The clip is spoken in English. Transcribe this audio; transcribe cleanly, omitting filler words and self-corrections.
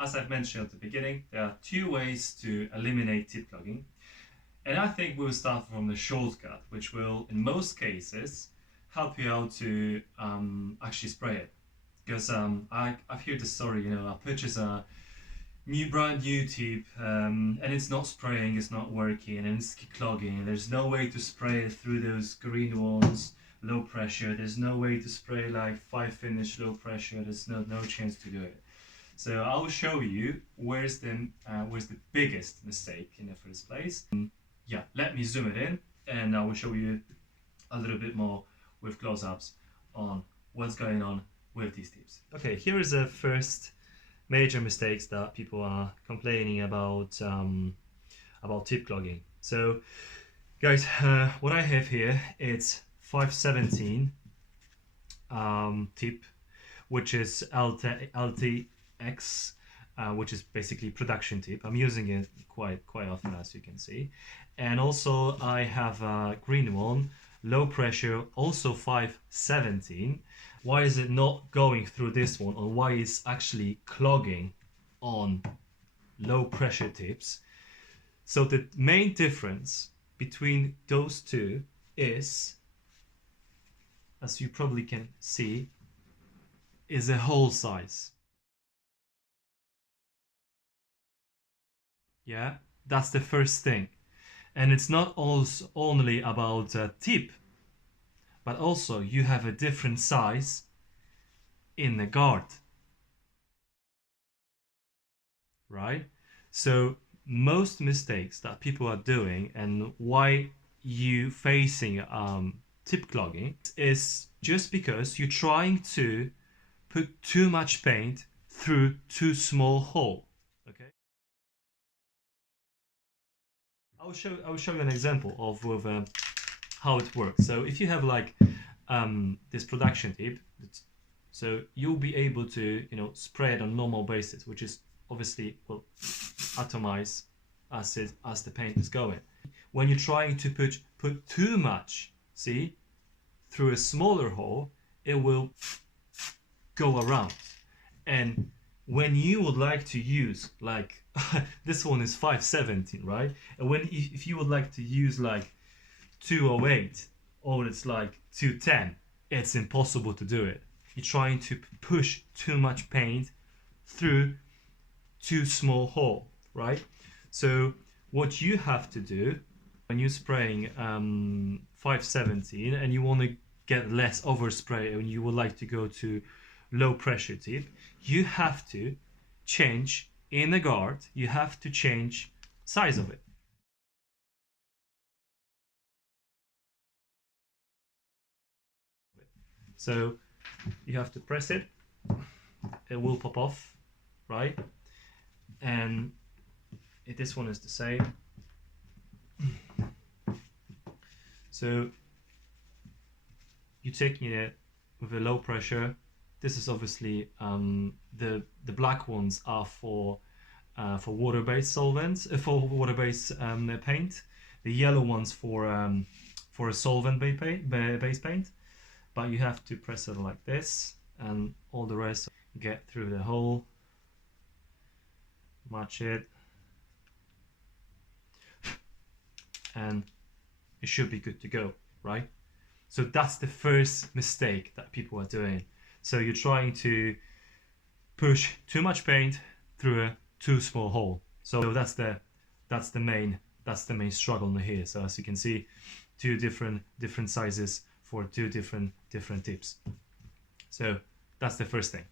as I've mentioned at the beginning, there are two ways to eliminate tip clogging. And I think we'll start from the shortcut, which will, in most cases, help you out to actually spray it. Because I've heard the story, you know, I purchased a brand new tip and it's not spraying, it's not working, and it's clogging, and there's no way to spray it through those green ones, low pressure. There's no way to spray like 5 finish low pressure. There's no chance to do it. So I'll show you where's the biggest mistake in the first place. Yeah, let me zoom it in and I will show you a little bit more with close-ups on what's going on with these tips. Okay, here is the first major mistakes that people are complaining about tip clogging. So guys, what I have here, it's 517 tip, which is LTX, which is basically production tip. I'm using it quite often, as you can see. And also I have a green one, low pressure, also 517. Why is it not going through this one, or why is actually clogging on low pressure tips? So the main difference between those two is, as you probably can see, is the hole size. Yeah, that's the first thing. And it's not also only about tip, but also you have a different size in the guard, right? So most mistakes that people are doing, and why you facing tip clogging, is just because you're trying to put too much paint through too small hole. Okay, I'll show you an example of how it works. So if you have like this production tip, so you'll be able to, you know, spray it on normal basis, which is obviously will atomize as the paint is going. When you're trying to put too much, see, through a smaller hole, it will go around. And when you would like to use like this one is 517, right? And if you would like to use like 208, or it's like 210, it's impossible to do it. You're trying to push too much paint through too small hole, right? So what you have to do when you're spraying 517 and you want to get less overspray and you would like to go to low pressure tip, you have to change in the guard, you have to change size of it. So you have to press it, it will pop off, right? And this one is the same. So you're taking it with a low pressure. This is obviously the black ones are for water-based solvents, for water-based paint. The yellow ones for a solvent-based paint. But you have to press it like this, and all the rest get through the hole. Match it, and it should be good to go, right? So that's the first mistake that people are doing. So you're trying to push too much paint through a too small hole. So that's the main struggle here. So as you can see, two different sizes for two different tips. So that's the first thing.